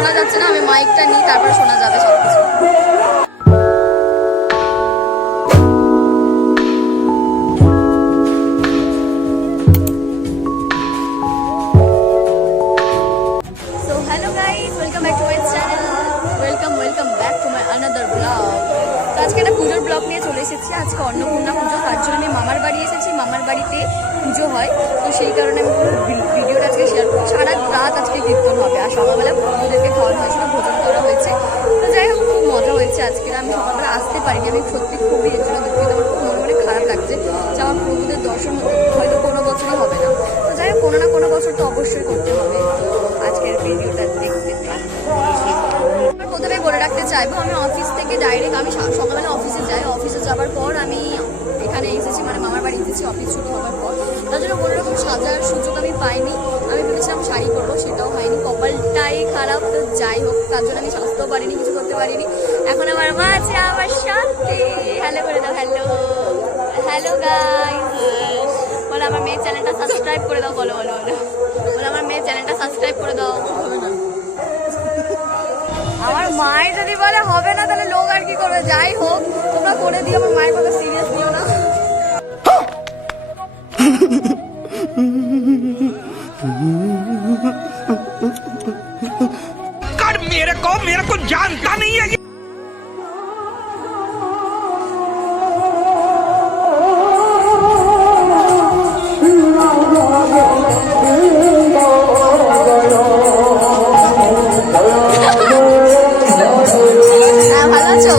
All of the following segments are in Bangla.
শোনা যাচ্ছে না, আমি মাইকটা নিই তারপরে শোনা যাবে সব কিছু। So hello guys, welcome back to my channel. Welcome back to my another vlog. তো আজকে একটা পুজোর ব্লগ নিয়ে চলে এসেছি। আজকে অন্নপূর্ণা পুজো, তার জন্য আমি মামার বাড়ি এসেছি। মামার বাড়িতে পুজো হয়, তো সেই কারণে আমি পুরো ভিডিওটা আজকে শেয়ার করছি। সারা রাত আজকে কীর্তন হবে, আর সকালবেলা পুজোদেরকে খাওয়ানো হয়েছিল, ভোজন করা হয়েছে। তো যাই হোক, খুব মজা হয়েছে আজকে। আমি সকালবেলা আসতে পারিনি, আমি সত্যি খুবই এর জন্য দুঃখিত। আমার খুব মনে খারাপ লাগছে যে আমার প্রভুদের দর্শন হয়তো কোনো বছরই হবে না। তো যাই হোক, কোনো না কোনো বছর তো অবশ্যই করতে হবে। তো আজকের ভিডিওটা দেখতে প্রথমে বলে রাখতে চাইবো, আমি অফিস থেকে ডাইরেক্ট আমি সকালবেলা অফিসে যাই। অফিসে যাওয়ার পর আমি এখানে এসেছি, মানে মামার বাড়ি এসেছি অফিস শুরু হওয়ার পর। তার জন্য কোনো রকম সাজার সুযোগ আমি পাইনি। আমি ভেবেছিলাম শাড়ি পরবো, সেটাও হয়নি, কপালটাই খারাপ। তো যাই হোক, তার জন্য আমি সাজতেও পারিনি, কিছু করতে পারিনি। এখন আমার মা আছে আমার সাথে। হ্যালো করে দাও, হ্যালো হ্যালো গাইস। বলো আমার মেয়ের চ্যানেলটা সাবস্ক্রাইব করে দাও। বলো বলো বলো বলো আমার মেয়ের চ্যানেলটা সাবস্ক্রাইব করে দাও। আমার মায়ের যদি বলে হবে না, তাহলে লোক আর কি করবে। যাই হোক, তোমরা করে দিও, আমার মায়ের কথা সিরিয়াস নিও না। मेरे को जानता नहीं है। ভালো আছো?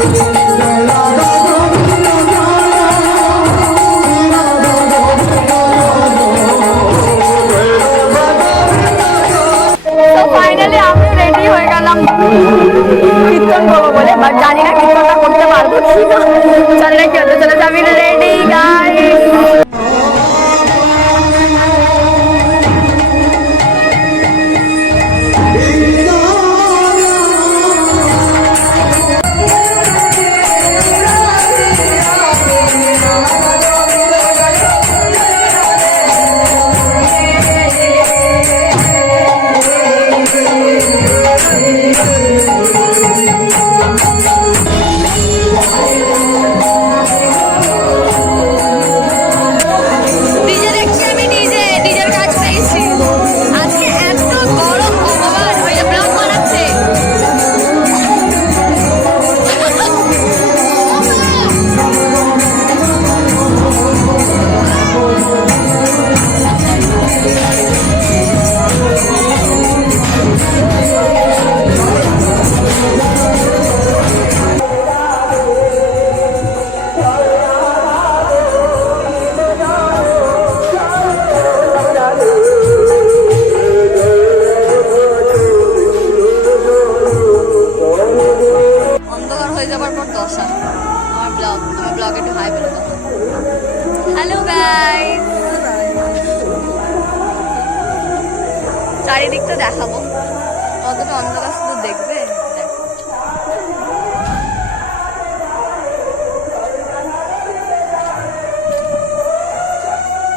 তো ফাইনালি আমি রেডি হয়ে গেলাম কীর্তন করবো বলে, বাট জানি না কীর্তনটা করতে পারবো কি না। জানি না কি হতে চলেছে, আমি রেডি গাইস। ডিজে দেখছি আমি, ডিজের কাজ পেয়েছি। আজকে এত গরম ভগবান, ওই যে ব্লগ বানাচ্ছে। অন্ধকার হয়ে যাবার পর দশা। আমার ব্লগে একটু হাই বলে দাও। হ্যালো গাইস, চারিদিকটা দেখাবো, কতটা অন্ধকার শুধু দেখবে।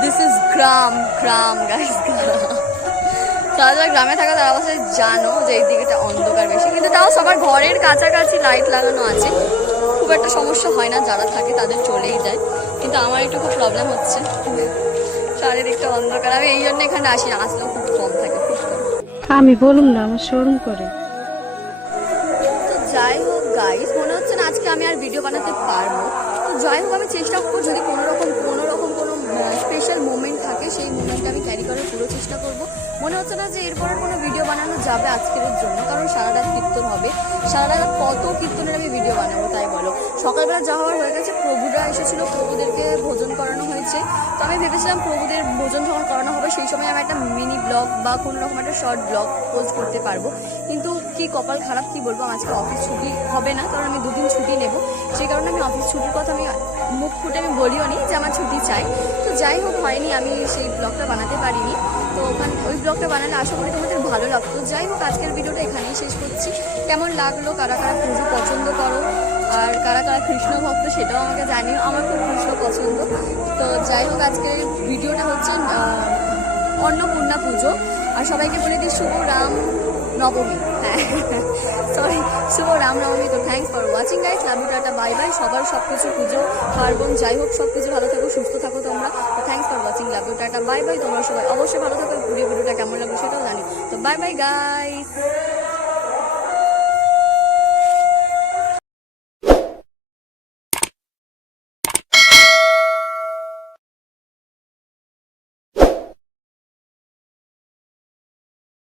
দিস ইজ গ্রাম গাইস, যারা গ্রামে থাকা তারা অবশ্যই জানো যে এই দিকেটা অন্ধকার বেশি, কিন্তু তাও সবার ঘরের কাছাকাছি লাইট লাগানো আছে, খুব একটা সমস্যা হয় না। যারা থাকে তাদের চলেই যায়, কিন্তু আমার একটু খুব প্রবলেম হচ্ছে, চারিদিকটা অন্ধকার। আমি এই জন্য এখানে আসি না, আসলেও খুব কম থাকে, খুব কম। আমি বলুম না, আমার শোরুম করে। তো যাই হোক গাইস, মনে হচ্ছে না আজকে আমি আর ভিডিও বানাতে পারবো। তো যাই হোক, আমি চেষ্টা করবো যদি কোনো রকম কোনো স্পেশাল মোমেন্ট থাকে সেই মোমেন্টটা আমি ক্যারি করার পুরো চেষ্টা করব। মনে হচ্ছে না যে এরপরে কোনো ভিডিও বানানো যাবে আজকের জন্য, কারণ সারা রাত কীর্তন হবে, সারা রাত কত কীর্তনের আমি ভিডিও বানাবো তাই বলো। সকালবেলা যা হওয়ার হয়ে গেছে, প্রভুরা এসেছিল, প্রভুদেরকে ভোজন করানো হয়েছে। তো আমি ভেবেছিলাম প্রভুদের ভোজন যখন করানো হবে সেই সময় আমি একটা মিনি ব্লগ বা কোনো রকম একটা শর্ট ব্লগ পোস্ট করতে পারবো, কিন্তু কি কপাল খারাপ, কি বলবো, আজকে অফিস ছুটি হবে না, কারণ আমি 2 দিন ছুটি নেব। সেই কারণে আমি অফিস ছুটির কথা আমি মুখ ফুটে আমি বলিও নি যে আমার ছুটি চাই। তো যাই হোক, হয়নি, আমি সেই ব্লগটা বানাতে পারিনি। তো ওই ব্লগটা বানালে আশা করি তোমাদের ভালো লাগতো। যাই হোক, আজকের ভিডিওটা এখানেই শেষ করছি। কেমন লাগলো, কারা কারা পুজো পছন্দ করো আর কারা কারা কৃষ্ণ ভক্ত সেটাও আমাকে জানিও, আমার খুব কৃষ্ণ পছন্দ। তো যাই হোক, আজকের ভিডিওটা হচ্ছে অন্নপূর্ণা পুজো, আর সবাইকে বলে দিই শুভ রাম নবমী। হ্যাঁ সরি, শুভ রাম নবমী। তো thanks for watching guys, love you, tata, bye bye. সবার সব কিছু পুজো পার্বণ যাই হোক সব কিছু ভালো থাকো, সুস্থ থাকো তোমরা। তো thanks for watching, love you, tata, bye bye. তোমরা সবাই অবশ্যই ভালো থাকো। ভিডিওটা কেমন লাগবে সেটাও জানি। তো বাই বাই গাইস।